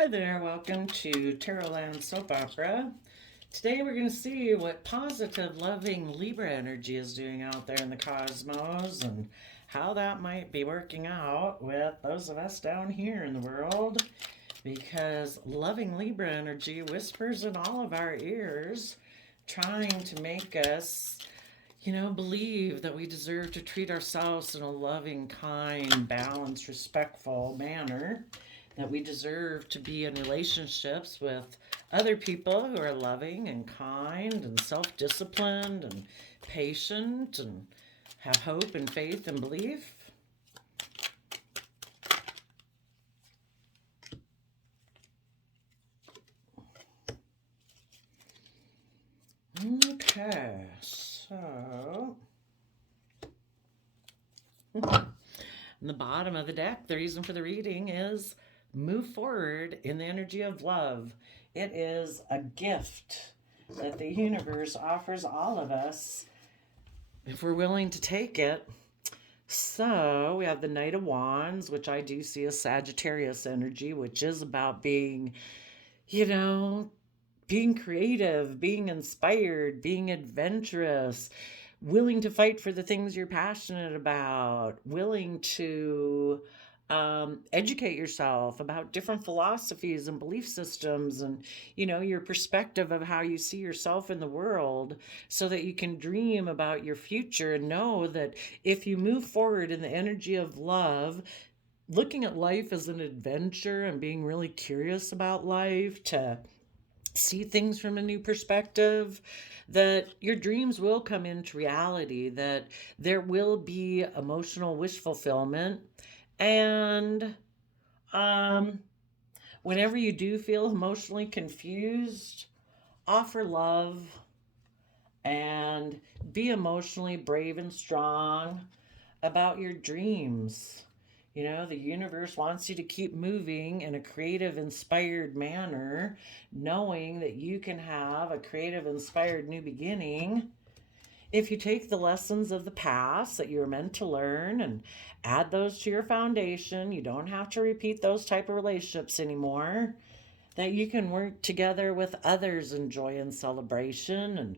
Hi there, welcome to Tarotland Soap Opera. Today we're going to see what positive, loving Libra energy is doing out there in the cosmos and how that might be working out with those of us down here in the world. Because loving Libra energy whispers in all of our ears, trying to make us, believe that we deserve to treat ourselves in a loving, kind, balanced, respectful manner, that we deserve to be in relationships with other people who are loving and kind and self disciplined and patient and have hope and faith and belief. Okay, so in the bottom of the deck, the reason for the reading is move forward in the energy of love. It is a gift that the universe offers all of us if we're willing to take it. So we have the Knight of Wands, which I do see as Sagittarius energy, which is about being, being creative, being inspired, being adventurous, willing to fight for the things you're passionate about, willing to educate yourself about different philosophies and belief systems and, your perspective of how you see yourself in the world so that you can dream about your future and know that if you move forward in the energy of love, looking at life as an adventure and being really curious about life, to see things from a new perspective, that your dreams will come into reality, that there will be emotional wish fulfillment. And whenever you do feel emotionally confused, offer love and be emotionally brave and strong about your dreams. The universe wants you to keep moving in a creative, inspired manner, knowing that you can have a creative, inspired new beginning if you take the lessons of the past that you were meant to learn and add those to your foundation. You don't have to repeat those type of relationships anymore. That you can work together with others in joy and celebration and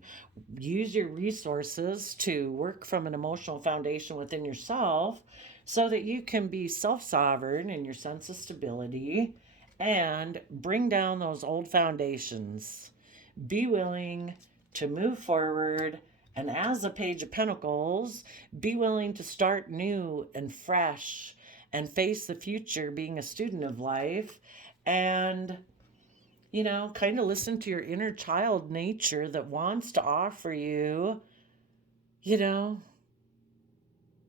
use your resources to work from an emotional foundation within yourself so that you can be self-sovereign in your sense of stability and bring down those old foundations. Be willing to move forward, and as a Page of Pentacles, be willing to start new and fresh and face the future being a student of life, and kind of listen to your inner child nature that wants to offer you,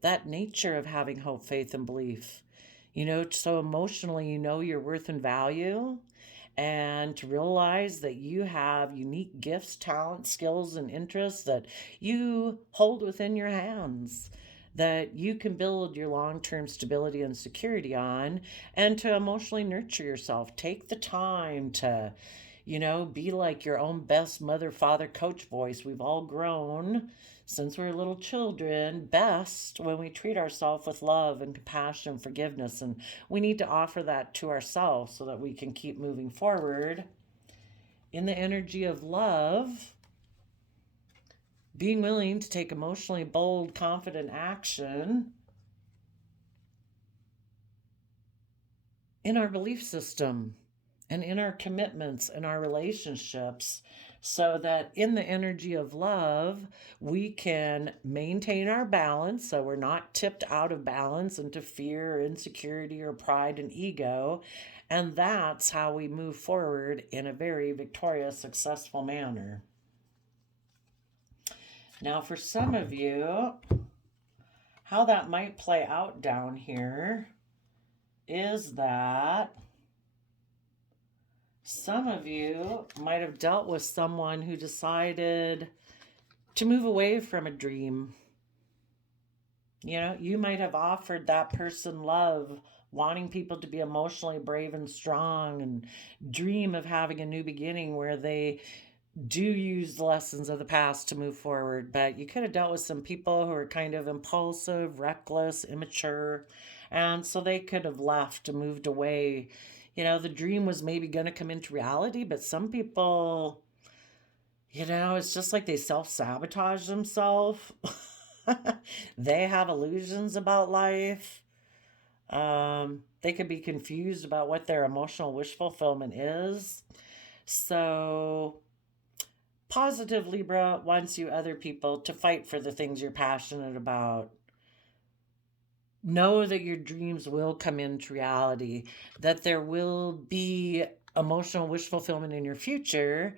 that nature of having hope, faith, and belief. So emotionally, your worth and value, and to realize that you have unique gifts, talents, skills, and interests that you hold within your hands, that you can build your long-term stability and security on, and to emotionally nurture yourself. Take the time to, be like your own best mother, father, coach voice. We've all grown since we were little children best when we treat ourselves with love and compassion and forgiveness. And we need to offer that to ourselves so that we can keep moving forward in the energy of love, being willing to take emotionally bold, confident action in our belief system and in our commitments and our relationships, so that in the energy of love, we can maintain our balance so we're not tipped out of balance into fear or insecurity or pride and ego. And that's how we move forward in a very victorious, successful manner. Now, for some of you, how that might play out down here is that some of you might have dealt with someone who decided to move away from a dream. You might have offered that person love, wanting people to be emotionally brave and strong and dream of having a new beginning where they do use the lessons of the past to move forward. But you could have dealt with some people who are kind of impulsive, reckless, immature, and so they could have left and moved away, The dream was maybe going to come into reality, but some people, it's just like they self sabotage themselves. They have illusions about life. They could be confused about what their emotional wish fulfillment is. So, positive Libra wants you other people to fight for the things you're passionate about. Know that your dreams will come into reality, that there will be emotional wish fulfillment in your future,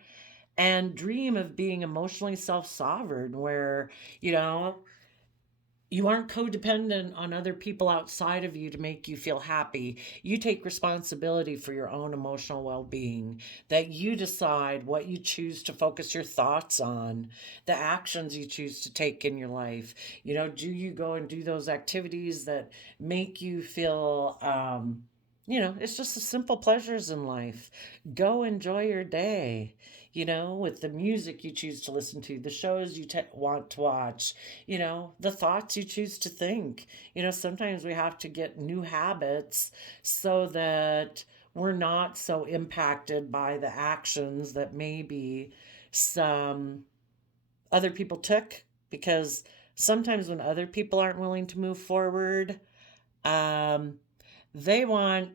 and dream of being emotionally self sovereign, where, you know, you aren't codependent on other people outside of you to make you feel happy. You take responsibility for your own emotional well being, that you decide what you choose to focus your thoughts on, the actions you choose to take in your life. Do you go and do those activities that make you feel, it's just the simple pleasures in life. Go enjoy your day. With the music you choose to listen to, the shows you want to watch, the thoughts you choose to think. Sometimes we have to get new habits so that we're not so impacted by the actions that maybe some other people took. Because sometimes when other people aren't willing to move forward, um, they want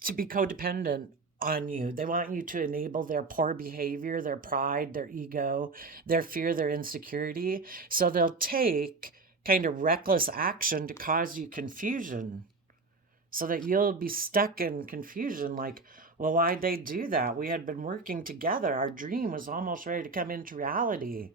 to be codependent on you. They want you to enable their poor behavior, their pride, their ego, their fear, their insecurity. So they'll take kind of reckless action to cause you confusion so that you'll be stuck in confusion like, well, why'd they do that? We had been working together. Our dream was almost ready to come into reality.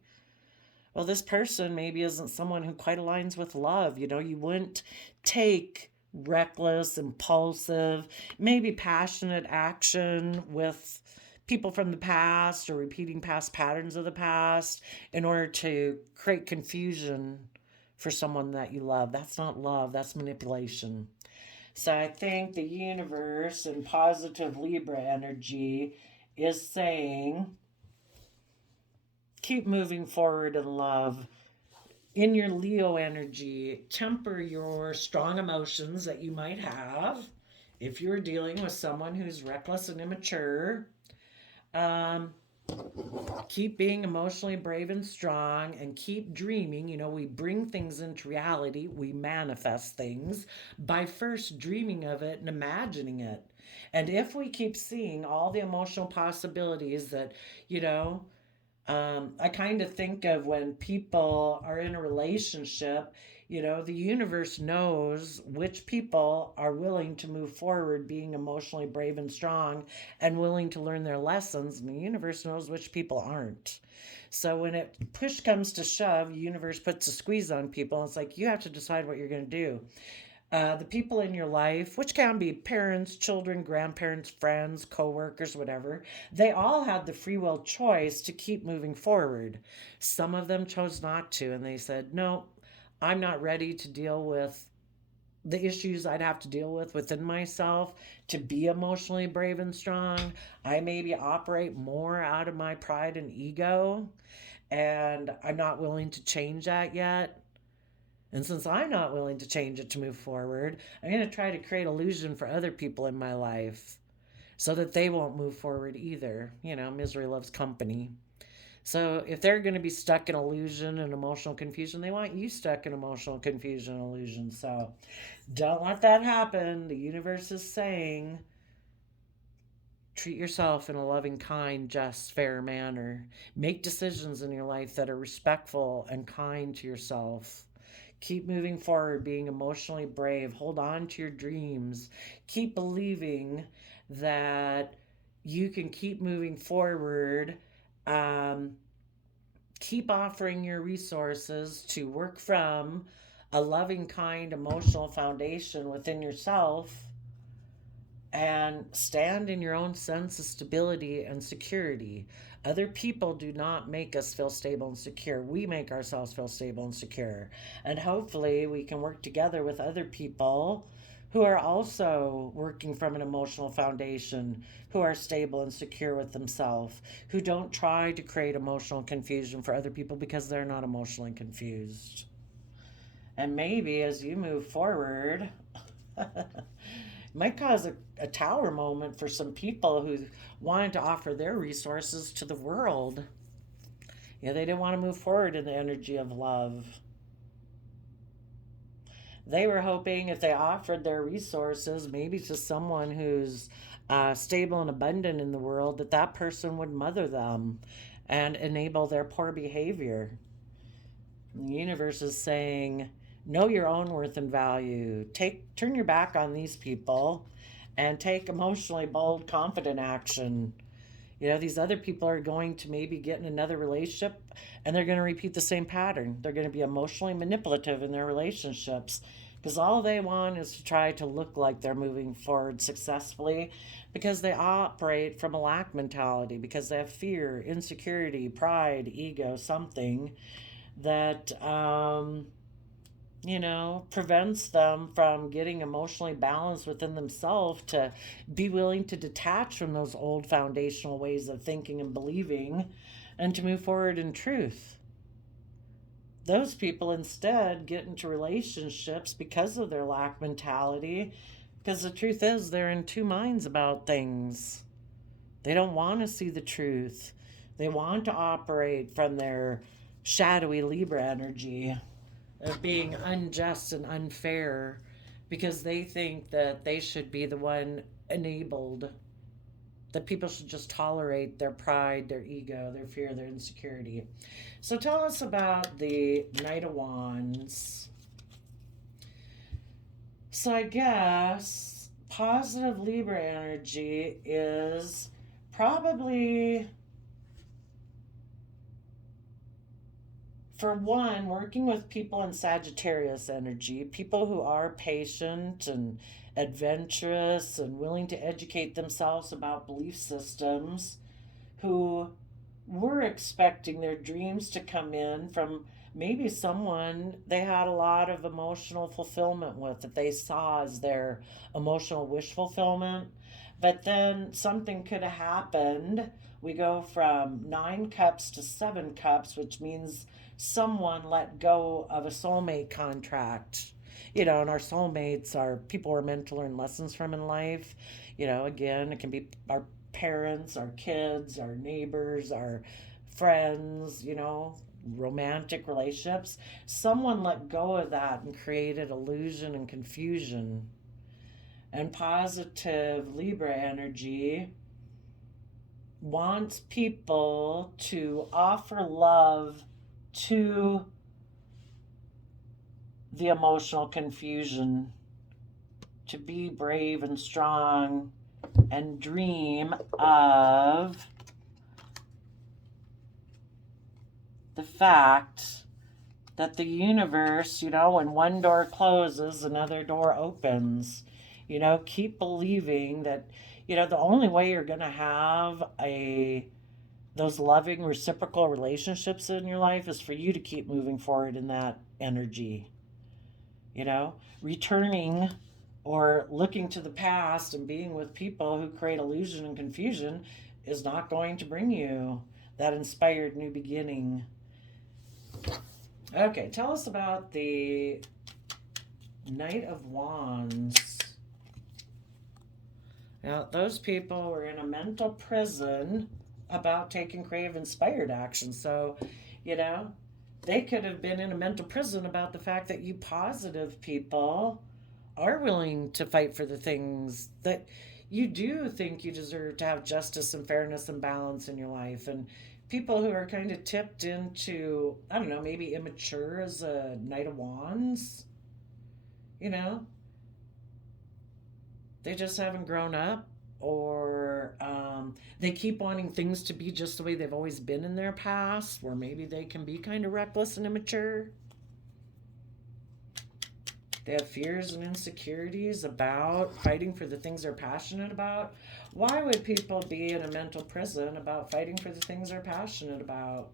Well, this person maybe isn't someone who quite aligns with love. You wouldn't take reckless, impulsive, maybe passionate action with people from the past or repeating past patterns of the past in order to create confusion for someone that you love. That's not love, that's manipulation. So I think the universe and positive Libra energy is saying keep moving forward in love. In your Leo energy, temper your strong emotions that you might have if you're dealing with someone who's reckless and immature. Um, Keep being emotionally brave and strong and keep dreaming. We bring things into reality, we manifest things by first dreaming of it and imagining it. And if we keep seeing all the emotional possibilities that, you know, I kind of think of when people are in a relationship, the universe knows which people are willing to move forward, being emotionally brave and strong and willing to learn their lessons, and the universe knows which people aren't. So when push comes to shove, the universe puts a squeeze on people. And it's like you have to decide what you're going to do. The people in your life, which can be parents, children, grandparents, friends, coworkers, whatever, they all had the free will choice to keep moving forward. Some of them chose not to, and they said, no, I'm not ready to deal with the issues I'd have to deal with within myself to be emotionally brave and strong. I maybe operate more out of my pride and ego, and I'm not willing to change that yet. And since I'm not willing to change it to move forward, I'm going to try to create illusion for other people in my life so that they won't move forward either. Misery loves company. So if they're going to be stuck in illusion and emotional confusion, they want you stuck in emotional confusion and illusion. So don't let that happen. The universe is saying treat yourself in a loving, kind, just, fair manner. Make decisions in your life that are respectful and kind to yourself. Keep moving forward, being emotionally brave. Hold on to your dreams. Keep believing that you can keep moving forward. Um, Keep offering your resources to work from a loving, kind, emotional foundation within yourself and stand in your own sense of stability and security. Other people do not make us feel stable and secure. We make ourselves feel stable and secure. And hopefully, we can work together with other people who are also working from an emotional foundation, who are stable and secure with themselves, who don't try to create emotional confusion for other people because they're not emotionally confused. And maybe as you move forward, It might cause a tower moment for some people who wanted to offer their resources to the world. They didn't want to move forward in the energy of love. They were hoping if they offered their resources, maybe to someone who's stable and abundant in the world, that that person would mother them and enable their poor behavior. And the universe is saying, know your own worth and value. Turn your back on these people and take emotionally bold, confident action. These other people are going to maybe get in another relationship and they're going to repeat the same pattern. They're going to be emotionally manipulative in their relationships because all they want is to try to look like they're moving forward successfully because they operate from a lack mentality, because they have fear, insecurity, pride, ego, something that prevents them from getting emotionally balanced within themselves to be willing to detach from those old foundational ways of thinking and believing and to move forward in truth. Those people instead get into relationships because of their lack mentality, because the truth is they're in two minds about things. They don't want to see the truth. They want to operate from their shadowy Libra energy of being unjust and unfair because they think that they should be the one enabled, that people should just tolerate their pride, their ego, their fear, their insecurity. So tell us about the Knight of Wands. So I guess positive Libra energy is probably, for one, working with people in Sagittarius energy, people who are patient and adventurous and willing to educate themselves about belief systems, who were expecting their dreams to come in from maybe someone they had a lot of emotional fulfillment with, that they saw as their emotional wish fulfillment. But then something could have happened. We go from 9 cups to 7 cups, which means someone let go of a soulmate contract. And our soulmates are people we're meant to learn lessons from in life. Again, it can be our parents, our kids, our neighbors, our friends, romantic relationships. Someone let go of that and created illusion and confusion. And positive Libra energy wants people to offer love to the emotional confusion, to be brave and strong and dream of the fact that the universe, when one door closes, another door opens. Keep believing that, the only way you're going to have those loving reciprocal relationships in your life is for you to keep moving forward in that energy. Returning or looking to the past and being with people who create illusion and confusion is not going to bring you that inspired new beginning. Okay, tell us about the Knight of Wands. Now, those people were in a mental prison about taking creative inspired action. So, they could have been in a mental prison about the fact that you positive people are willing to fight for the things that you do think you deserve, to have justice and fairness and balance in your life. And people who are kind of tipped into, I don't know, maybe immature as a Knight of Wands, they just haven't grown up, or they keep wanting things to be just the way they've always been in their past, where maybe they can be kind of reckless and immature. They have fears and insecurities about fighting for the things they're passionate about. Why would people be in a mental prison about fighting for the things they're passionate about?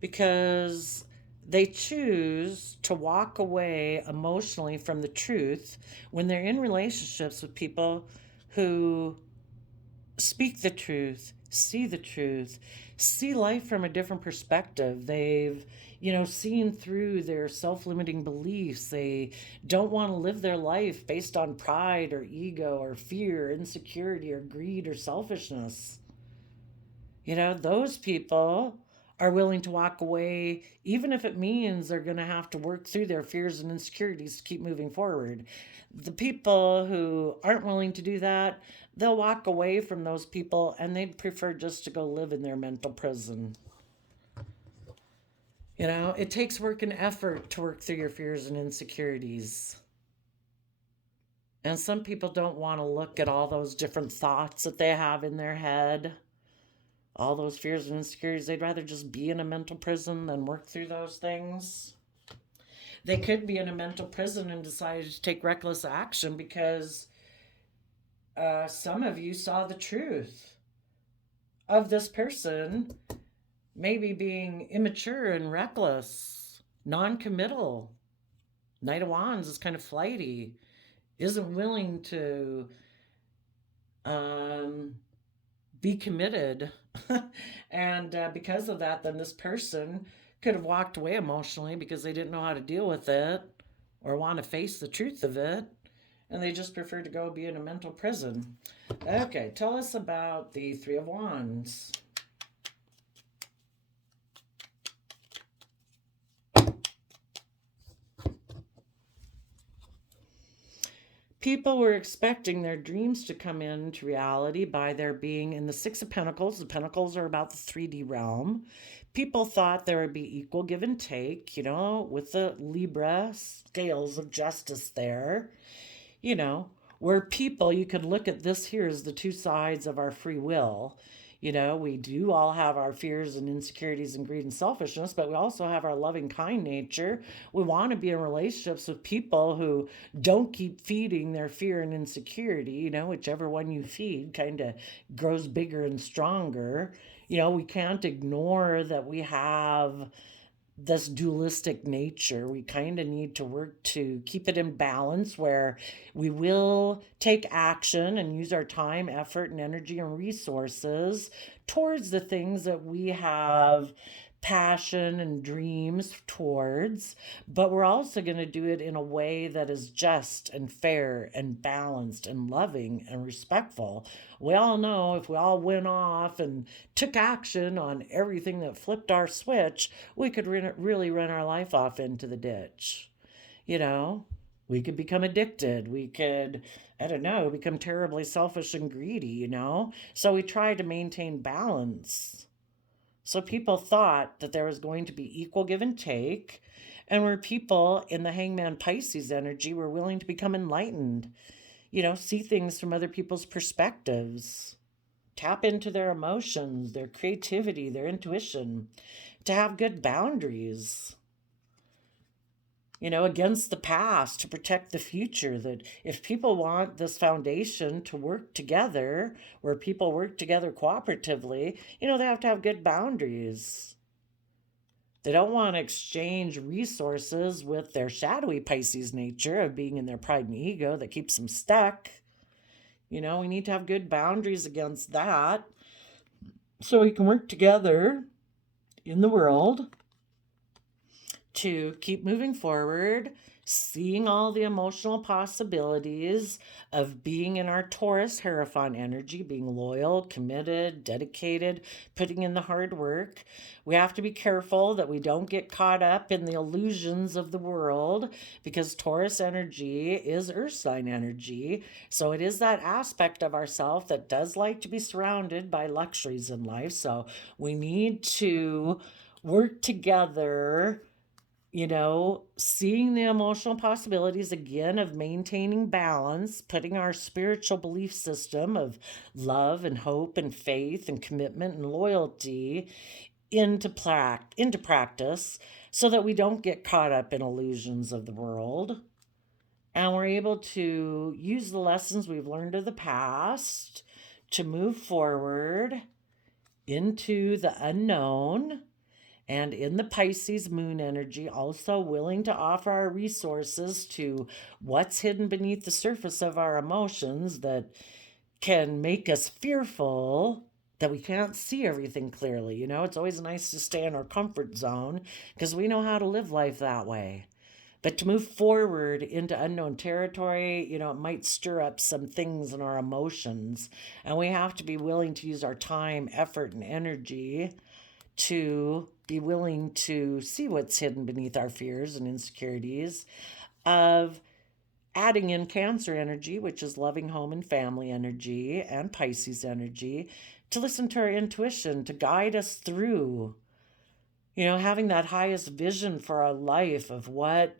Because they choose to walk away emotionally from the truth when they're in relationships with people who speak the truth, see the truth, see life from a different perspective. They've, seen through their self limiting beliefs. They don't want to live their life based on pride or ego or fear, insecurity or greed or selfishness. Those people are willing to walk away, even if it means they're going to have to work through their fears and insecurities to keep moving forward. The people who aren't willing to do that, they'll walk away from those people and they'd prefer just to go live in their mental prison. It takes work and effort to work through your fears and insecurities. And some people don't want to look at all those different thoughts that they have in their head, all those fears and insecurities. They'd rather just be in a mental prison than work through those things. They could be in a mental prison and decide to take reckless action because some of you saw the truth of this person maybe being immature and reckless, non-committal. Knight of Wands is kind of flighty, isn't willing to be committed. And because of that, then this person could have walked away emotionally because they didn't know how to deal with it or want to face the truth of it. And they just prefer to go be in a mental prison. Okay, tell us about the Three of Wands. People were expecting their dreams to come into reality by their being in the Six of Pentacles. The Pentacles are about the 3D realm. People thought there would be equal give and take, with the Libra scales of justice there. Where people, you could look at this here as the two sides of our free will. We do all have our fears and insecurities and greed and selfishness, but we also have our loving, kind nature. We want to be in relationships with people who don't keep feeding their fear and insecurity. Whichever one you feed kind of grows bigger and stronger. We can't ignore that we have this dualistic nature. We kind of need to work to keep it in balance where we will take action and use our time, effort, and energy and resources towards the things that we have passion and dreams towards, but we're also going to do it in a way that is just and fair and balanced and loving and respectful. We all know if we all went off and took action on everything that flipped our switch, we could really run our life off into the ditch. We could become addicted. We could, I don't know, become terribly selfish and greedy, So we try to maintain balance. So people thought that there was going to be equal give and take, and where people in the Hangman Pisces energy were willing to become enlightened, see things from other people's perspectives, tap into their emotions, their creativity, their intuition, to have good boundaries, against the past, to protect the future. That if people want this foundation to work together, where people work together cooperatively, they have to have good boundaries. They don't want to exchange resources with their shadowy Pisces nature of being in their pride and ego that keeps them stuck. We need to have good boundaries against that so we can work together in the world to keep moving forward, seeing all the emotional possibilities of being in our Taurus Hierophant energy, being loyal, committed, dedicated, putting in the hard work. We have to be careful that we don't get caught up in the illusions of the world, because Taurus energy is Earth sign energy. So it is that aspect of ourself that does like to be surrounded by luxuries in life. So we need to work together, seeing the emotional possibilities again of maintaining balance, putting our spiritual belief system of love and hope and faith and commitment and loyalty into practice, so that we don't get caught up in illusions of the world. And we're able to use the lessons we've learned of the past to move forward into the unknown. And in the Pisces moon energy, also willing to offer our resources to what's hidden beneath the surface of our emotions that can make us fearful that we can't see everything clearly. It's always nice to stay in our comfort zone because we know how to live life that way. But to move forward into unknown territory, it might stir up some things in our emotions. And we have to be willing to use our time, effort, and energy to be willing to see what's hidden beneath our fears and insecurities, of adding in Cancer energy, which is loving home and family energy, and Pisces energy, to listen to our intuition, to guide us through, having that highest vision for our life of what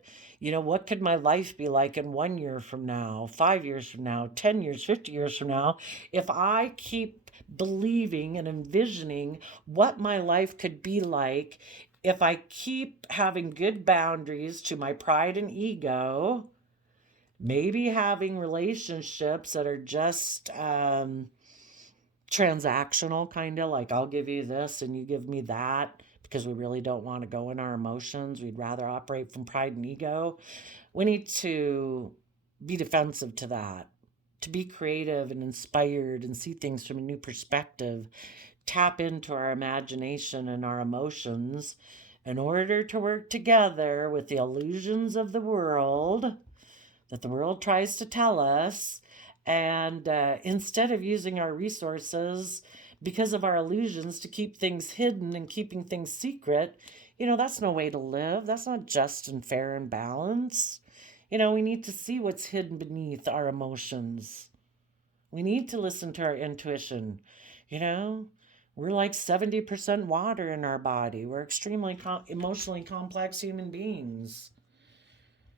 could my life be like in 1 year from now, 5 years from now, 10 years, 50 years from now, if I keep believing and envisioning what my life could be like, if I keep having good boundaries to my pride and ego, maybe having relationships that are just transactional, kind of like I'll give you this and you give me that, because we really don't want to go in our emotions. We'd rather operate from pride and ego. We need to be defensive to that, to be creative and inspired and see things from a new perspective, tap into our imagination and our emotions in order to work together with the illusions of the world that the world tries to tell us. And instead of using our resources because of our illusions to keep things hidden and keeping things secret, that's no way to live. That's not just and fair and balanced. We need to see what's hidden beneath our emotions. We need to listen to our intuition. We're like 70% water in our body. We're extremely emotionally complex human beings.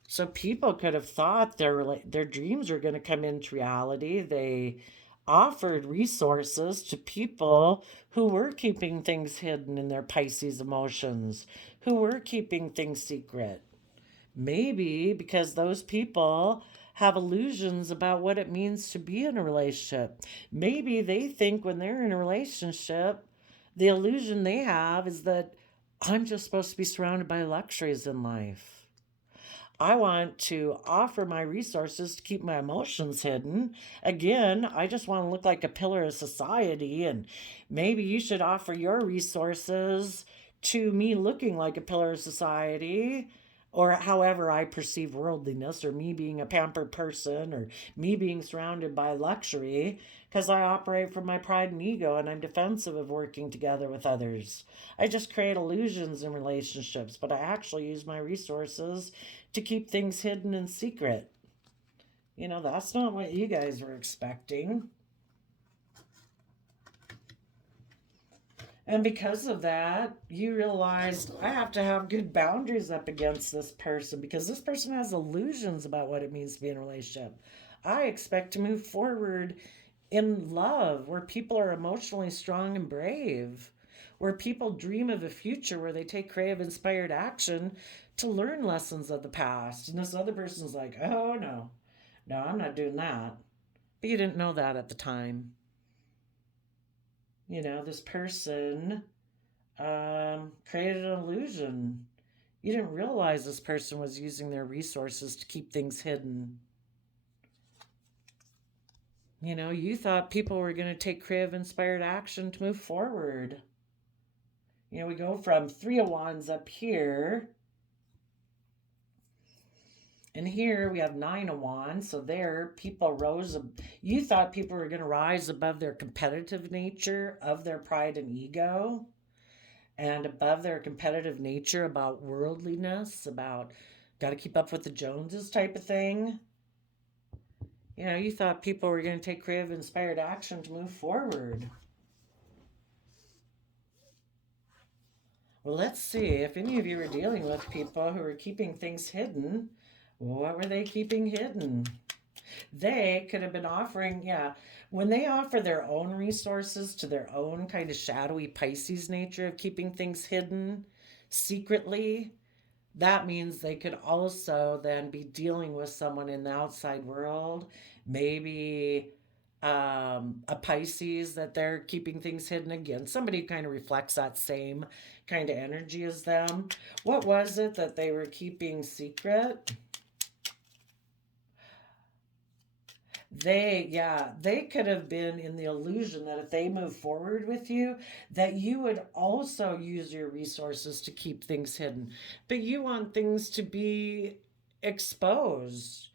So people could have thought their dreams were going to come into reality. They offered resources to people who were keeping things hidden in their Pisces emotions, who were keeping things secret. Maybe because those people have illusions about what it means to be in a relationship. Maybe they think when they're in a relationship, the illusion they have is that I'm just supposed to be surrounded by luxuries in life. I want to offer my resources to keep my emotions hidden. Again, I just want to look like a pillar of society, and maybe you should offer your resources to me looking like a pillar of society, or however I perceive worldliness, or me being a pampered person, or me being surrounded by luxury, because I operate from my pride and ego and I'm defensive of working together with others. I just create illusions in relationships, but I actually use my resources to keep things hidden and secret. That's not what you guys were expecting. And because of that, you realized I have to have good boundaries up against this person because this person has illusions about what it means to be in a relationship. I expect to move forward in love where people are emotionally strong and brave, where people dream of a future where they take creative, inspired action to learn lessons of the past. And this other person's like, oh, no, I'm not doing that. But you didn't know that at the time. This person created an illusion. You didn't realize this person was using their resources to keep things hidden. You thought people were going to take creative, inspired action to move forward. We go from 3 of Wands up here. And here we have 9 of Wands. So there, people rose. You thought people were going to rise above their competitive nature of their pride and ego, and above their competitive nature about worldliness, about got to keep up with the Joneses type of thing. You thought people were going to take creative, inspired action to move forward. Well, let's see if any of you are dealing with people who are keeping things hidden. What were they keeping hidden? They could have been offering, when they offer their own resources to their own kind of shadowy Pisces nature of keeping things hidden secretly, that means they could also then be dealing with someone in the outside world, maybe a Pisces that they're keeping things hidden again. Somebody who kind of reflects that same kind of energy as them. What was it that they were keeping secret? They could have been in the illusion that if they move forward with you, that you would also use your resources to keep things hidden. But you want things to be exposed.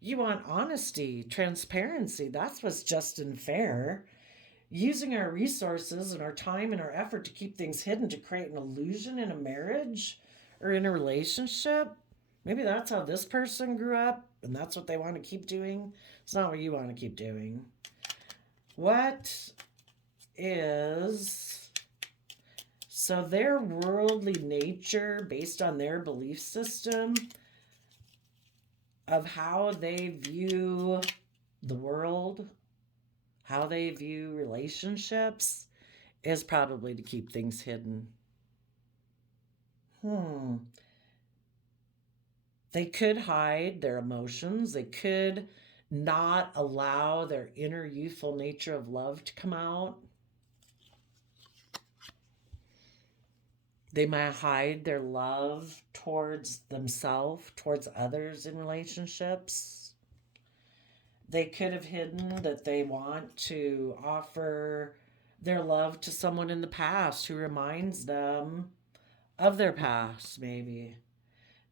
You want honesty, transparency. That's what's just and fair. Using our resources and our time and our effort to keep things hidden to create an illusion in a marriage or in a relationship. Maybe that's how this person grew up and that's what they want to keep doing. It's not what you want to keep doing. What is so their worldly nature based on their belief system of how they view the world, how they view relationships, is probably to keep things hidden. They could hide their emotions. They could not allow their inner youthful nature of love to come out. They might hide their love towards themselves, towards others in relationships. They could have hidden that they want to offer their love to someone in the past who reminds them of their past, maybe.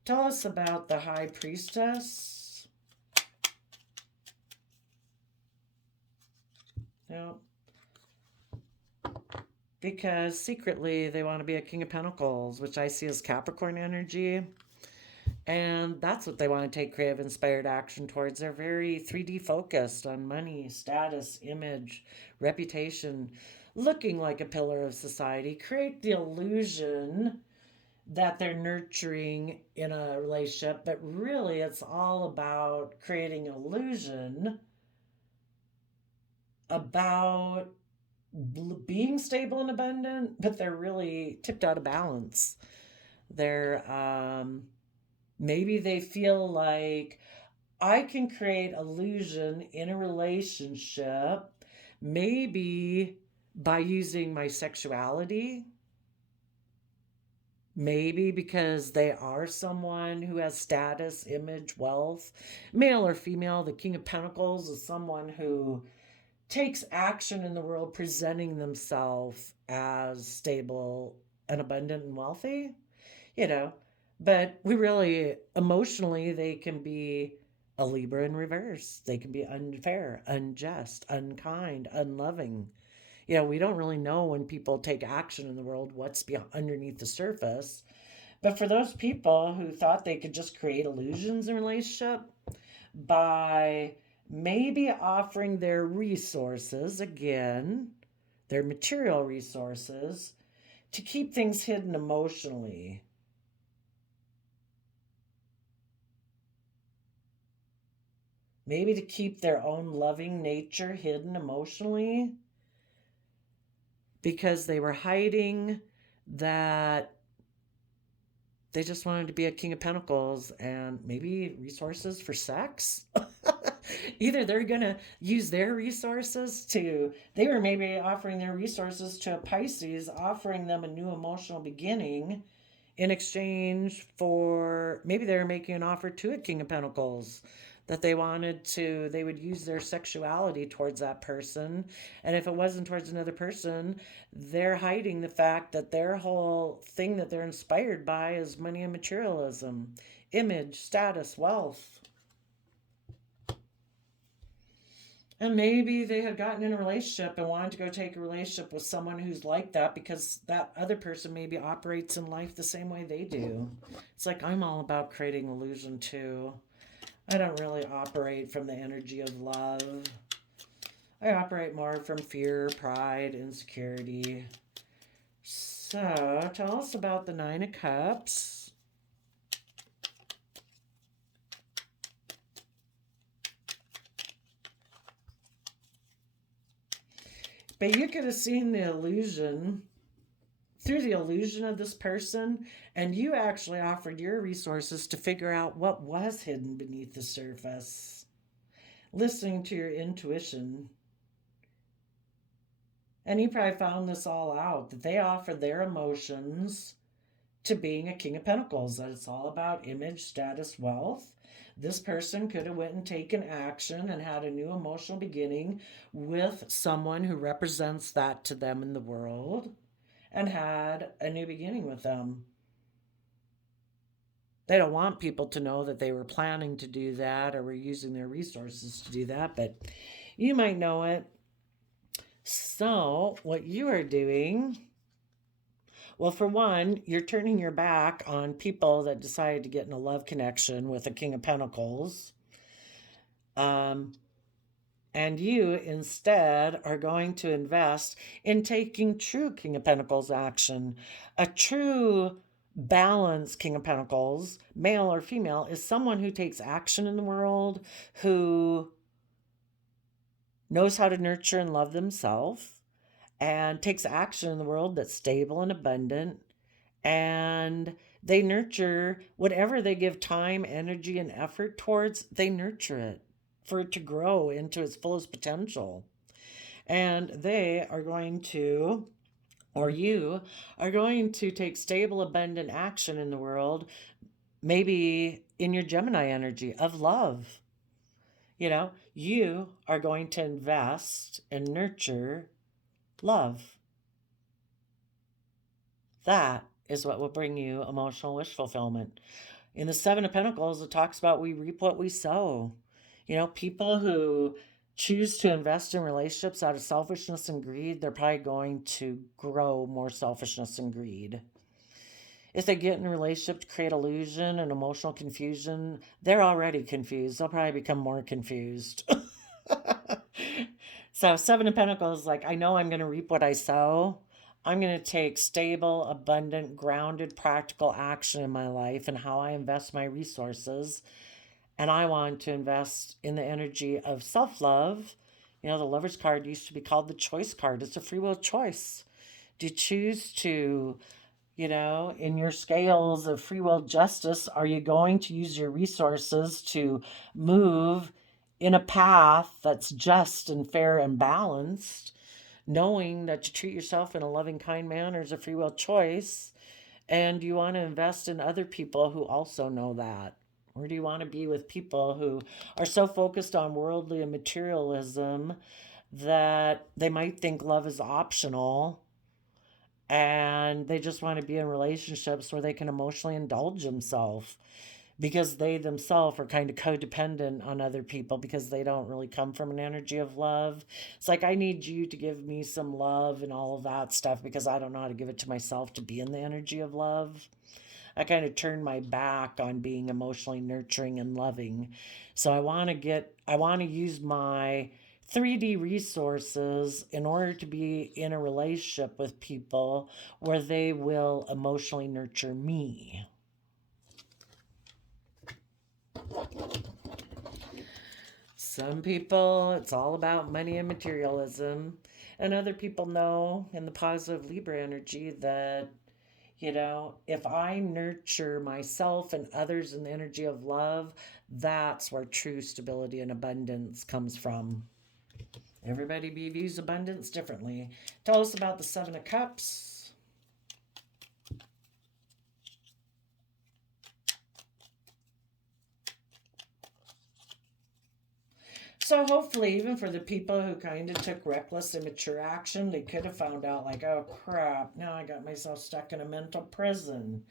Tell us about the high priestess. No. Because secretly they want to be a King of Pentacles, which I see as Capricorn energy. And that's what they want to take creative, inspired action towards. They're very 3D focused on money, status, image, reputation, looking like a pillar of society. Create the illusion that they're nurturing in a relationship, but really it's all about creating an illusion about being stable and abundant, but they're really tipped out of balance. They're maybe they feel like I can create illusion in a relationship, maybe by using my sexuality. Maybe because they are someone who has status, image, wealth, male or female. The King of Pentacles is someone who takes action in the world presenting themselves as stable and abundant and wealthy, you know. But we really, emotionally, they can be a Libra in reverse. They can be unfair, unjust, unkind, unloving. We don't really know when people take action in the world what's underneath the surface. But for those people who thought they could just create illusions in relationship by maybe offering their resources, again, their material resources, to keep things hidden emotionally. Maybe to keep their own loving nature hidden emotionally because they were hiding that they just wanted to be a King of Pentacles and maybe resources for sex. Either they're going to use their resources they were maybe offering their resources to a Pisces, offering them a new emotional beginning in exchange for, maybe they were making an offer to a King of Pentacles that they would use their sexuality towards that person. And if it wasn't towards another person, they're hiding the fact that their whole thing that they're inspired by is money and materialism, image, status, wealth. And maybe they had gotten in a relationship and wanted to go take a relationship with someone who's like that because that other person maybe operates in life the same way they do. It's like, I'm all about creating illusion too. I don't really operate from the energy of love. I operate more from fear, pride, insecurity. So, tell us about the Nine of Cups. But you could have seen the illusion through the illusion of this person, and you actually offered your resources to figure out what was hidden beneath the surface. Listening to your intuition. And you probably found this all out, that they offer their emotions to being a King of Pentacles, that it's all about image, status, wealth. This person could have went and taken action and had a new emotional beginning with someone who represents that to them in the world and had a new beginning with them. They don't want people to know that they were planning to do that or were using their resources to do that, but you might know it. So, what you are doing, well, for one, you're turning your back on people that decided to get in a love connection with a King of Pentacles. Um, and you instead are going to invest in taking true King of Pentacles action. A true balanced King of Pentacles, male or female, is someone who takes action in the world, who knows how to nurture and love themselves, and takes action in the world that's stable and abundant. And they nurture whatever they give time, energy, and effort towards, they nurture it for it to grow into its fullest potential. And they are going to, or you are going to take stable, abundant action in the world, maybe in your Gemini energy of love. You are going to invest and nurture love. That is what will bring you emotional wish fulfillment. In the Seven of Pentacles, it talks about we reap what we sow. People who choose to invest in relationships out of selfishness and greed, they're probably going to grow more selfishness and greed. If they get in a relationship to create illusion and emotional confusion, they're already confused. They'll probably become more confused. So, Seven of Pentacles, like, I know I'm going to reap what I sow. I'm going to take stable, abundant, grounded, practical action in my life and how I invest my resources. And I want to invest in the energy of self-love. The Lover's card used to be called the choice card. It's a free will choice. Do you choose to, in your scales of free will justice, are you going to use your resources to move in a path that's just and fair and balanced, knowing that you treat yourself in a loving, kind manner is a free will choice, and you want to invest in other people who also know that? Or do you want to be with people who are so focused on worldly and materialism that they might think love is optional and they just want to be in relationships where they can emotionally indulge themselves because they themselves are kind of codependent on other people because they don't really come from an energy of love? It's like, I need you to give me some love and all of that stuff because I don't know how to give it to myself to be in the energy of love. I kind of turned my back on being emotionally nurturing and loving. So I want to use my 3D resources in order to be in a relationship with people where they will emotionally nurture me. Some people, it's all about money and materialism. And other people know in the positive Libra energy that, if I nurture myself and others in the energy of love, that's where true stability and abundance comes from. Everybody views abundance differently. Tell us about the Seven of Cups. So hopefully, even for the people who kind of took reckless, immature action, they could have found out, like, oh crap, now I got myself stuck in a mental prison.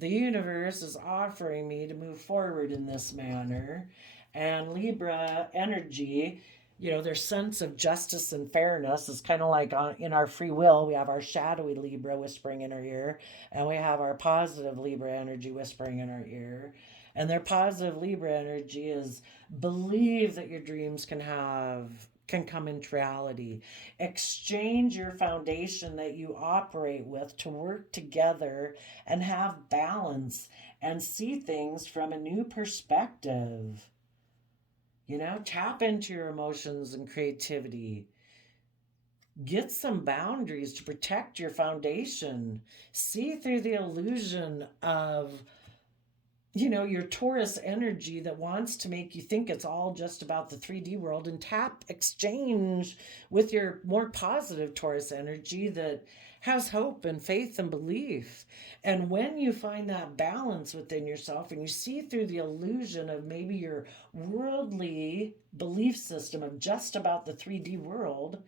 The universe is offering me to move forward in this manner. And Libra energy, their sense of justice and fairness is kind of like in our free will. We have our shadowy Libra whispering in our ear, and we have our positive Libra energy whispering in our ear. And their positive Libra energy is believe that your dreams can come into reality. Exchange your foundation that you operate with to work together and have balance and see things from a new perspective. Tap into your emotions and creativity. Get some boundaries to protect your foundation. See through the illusion of your Taurus energy that wants to make you think it's all just about the 3D world, and exchange with your more positive Taurus energy that has hope and faith and belief. And when you find that balance within yourself and you see through the illusion of maybe your worldly belief system of just about the 3D world,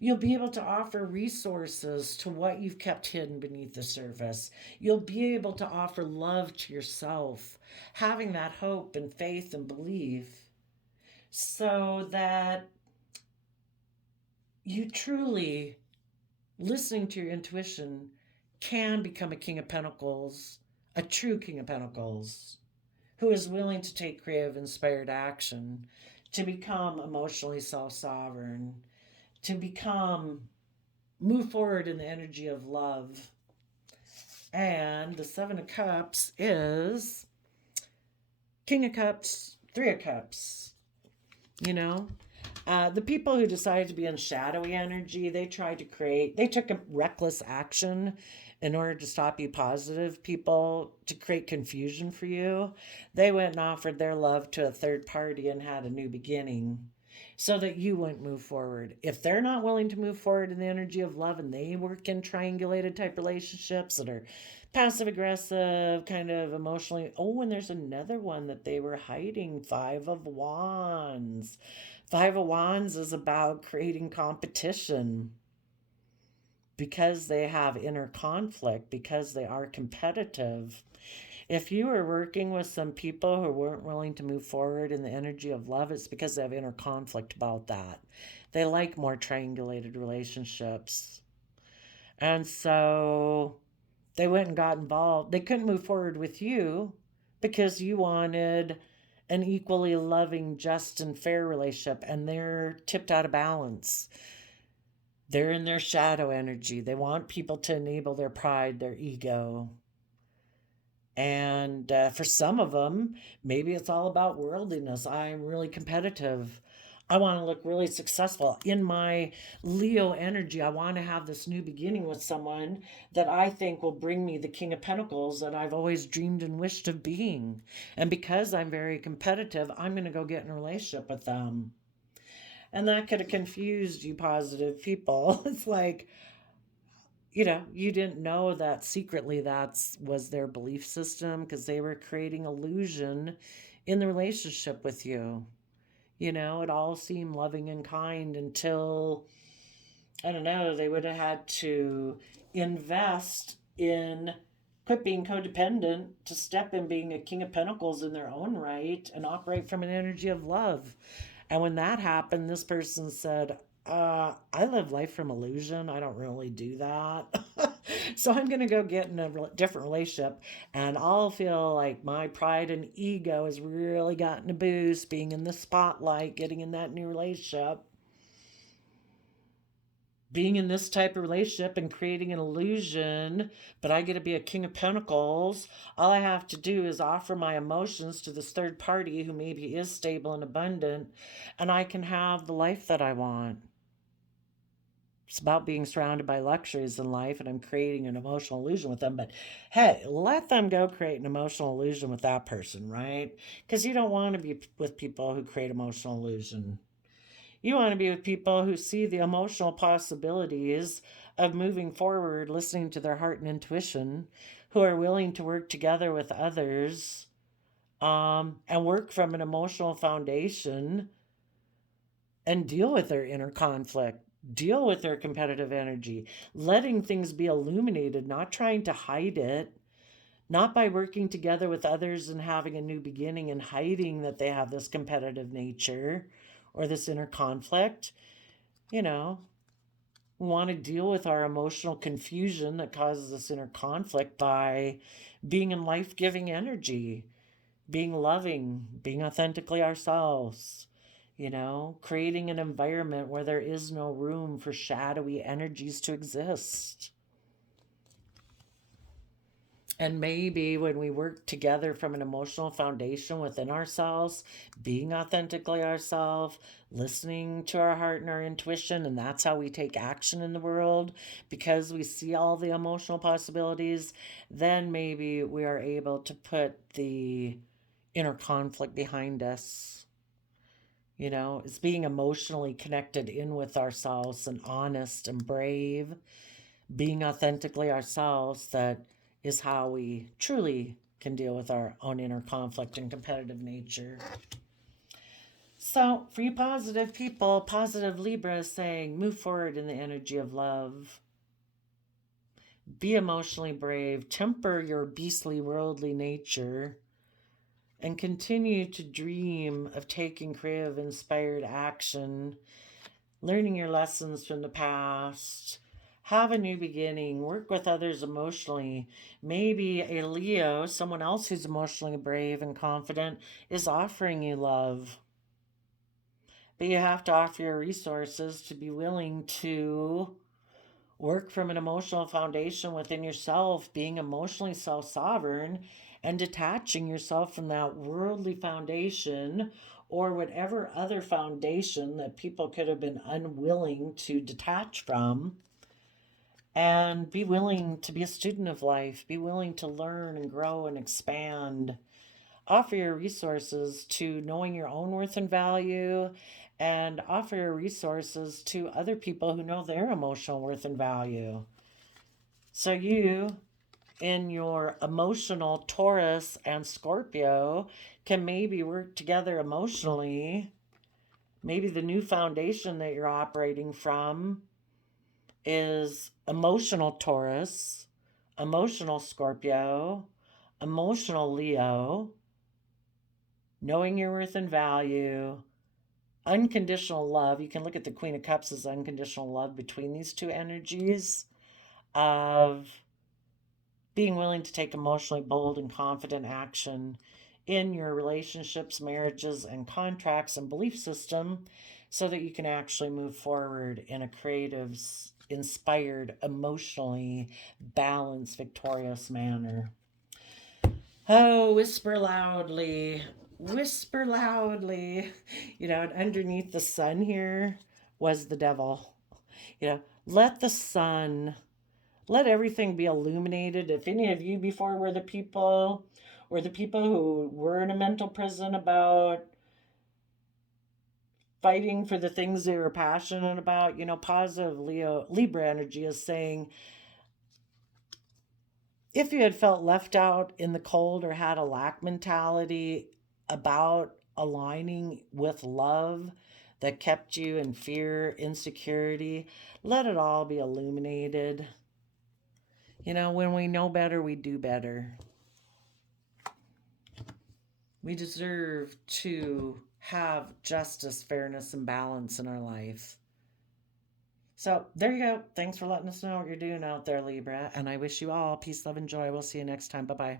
you'll be able to offer resources to what you've kept hidden beneath the surface. You'll be able to offer love to yourself, having that hope and faith and belief so that you truly, listening to your intuition, can become a King of Pentacles, a true King of Pentacles, who is willing to take creative, inspired action, to become emotionally self sovereign, to move forward in the energy of love. And the Seven of Cups is King of Cups, Three of Cups. You know, the people who decided to be in shadowy energy, they took a reckless action in order to stop you positive people, to create confusion for you. They went and offered their love to a third party and had a new beginning so that you wouldn't move forward. If they're not willing to move forward in the energy of love and they work in triangulated type relationships that are passive aggressive, kind of emotionally. Oh, and there's another one that they were hiding, Five of Wands. Five of Wands is about creating competition because they have inner conflict, because they are competitive. If you are working with some people who weren't willing to move forward in the energy of love, it's because they have inner conflict about that. They like more triangulated relationships. And so they went and got involved. They couldn't move forward with you because you wanted an equally loving, just, and fair relationship, and they're tipped out of balance. They're in their shadow energy. They want people to enable their pride, their ego. And for some of them, maybe it's all about worldliness. I'm really competitive. I want to look really successful. In my Leo energy, I want to have this new beginning with someone that I think will bring me the King of Pentacles that I've always dreamed and wished of being. And because I'm very competitive, I'm going to go get in a relationship with them. And that could have confused you positive people. It's like, you didn't know that secretly that was their belief system because they were creating illusion in the relationship with you. It all seemed loving and kind until, I don't know, they would have had to invest in quit being codependent to step in being a King of Pentacles in their own right and operate from an energy of love. And when that happened, this person said, I live life from illusion. I don't really do that. So I'm going to go get in a different relationship and I'll feel like my pride and ego has really gotten a boost being in the spotlight, getting in that new relationship, being in this type of relationship and creating an illusion, but I get to be a King of Pentacles. All I have to do is offer my emotions to this third party who maybe is stable and abundant, and I can have the life that I want. It's about being surrounded by luxuries in life, and I'm creating an emotional illusion with them. But hey, let them go create an emotional illusion with that person, right? Because you don't want to be with people who create emotional illusion. You want to be with people who see the emotional possibilities of moving forward, listening to their heart and intuition, who are willing to work together with others and work from an emotional foundation and deal with their inner conflict, deal with their competitive energy, letting things be illuminated, not trying to hide it, not by working together with others and having a new beginning and hiding that they have this competitive nature or this inner conflict. We want to deal with our emotional confusion that causes this inner conflict by being in life giving energy, being loving, being authentically ourselves, creating an environment where there is no room for shadowy energies to exist. And maybe when we work together from an emotional foundation within ourselves, being authentically ourselves, listening to our heart and our intuition, and that's how we take action in the world because we see all the emotional possibilities, then maybe we are able to put the inner conflict behind us. It's being emotionally connected in with ourselves and honest and brave, being authentically ourselves, that is how we truly can deal with our own inner conflict and competitive nature. So, for you positive people, positive Libra is saying move forward in the energy of love. Be emotionally brave, temper your beastly worldly nature, and continue to dream of taking creative, inspired action, learning your lessons from the past. Have a new beginning. Work with others emotionally. Maybe a Leo, someone else who's emotionally brave and confident, is offering you love. But you have to offer your resources to be willing to work from an emotional foundation within yourself, being emotionally self sovereign and detaching yourself from that worldly foundation or whatever other foundation that people could have been unwilling to detach from. And be willing to be a student of life, be willing to learn and grow and expand. Offer your resources to knowing your own worth and value, and offer your resources to other people who know their emotional worth and value. So you, in your emotional Taurus and Scorpio, can maybe work together emotionally. Maybe the new foundation that you're operating from is emotional Taurus, emotional Scorpio, emotional Leo, knowing your worth and value, unconditional love. You can look at the Queen of Cups as unconditional love between these two energies of being willing to take emotionally bold and confident action in your relationships, marriages, and contracts and belief system so that you can actually move forward in a creative, inspired, emotionally balanced, victorious manner. Oh, whisper loudly. Whisper loudly. Underneath the sun here was the devil. Let the sun, let everything be illuminated. If any of you before were the people who were in a mental prison about fighting for the things they were passionate about, positive Libra energy is saying, if you had felt left out in the cold or had a lack mentality about aligning with love that kept you in fear, insecurity, let it all be illuminated. When we know better, we do better. We deserve to have justice, fairness, and balance in our life. So there you go. Thanks for letting us know what you're doing out there, Libra. And I wish you all peace, love, and joy. We'll see you next time. Bye bye.